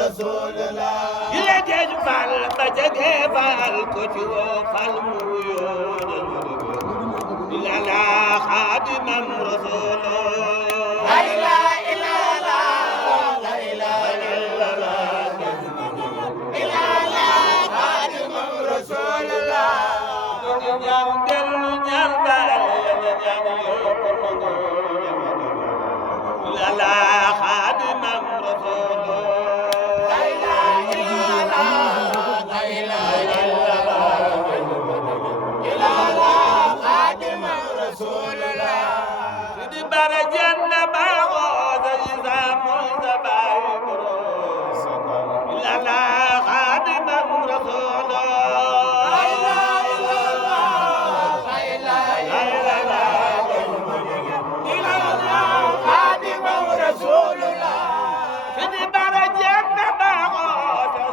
rasulullah ila jej fal ba jege fal ko ci woo fal mu wuyoo ila la xaadimam rasulullah la ilaha illallah la ilaha illallah ila la xaadimam rasulullah ñaan dellu ñaan baal ñaan yokku nangu ila la xaadimam rasulullah bara janna ba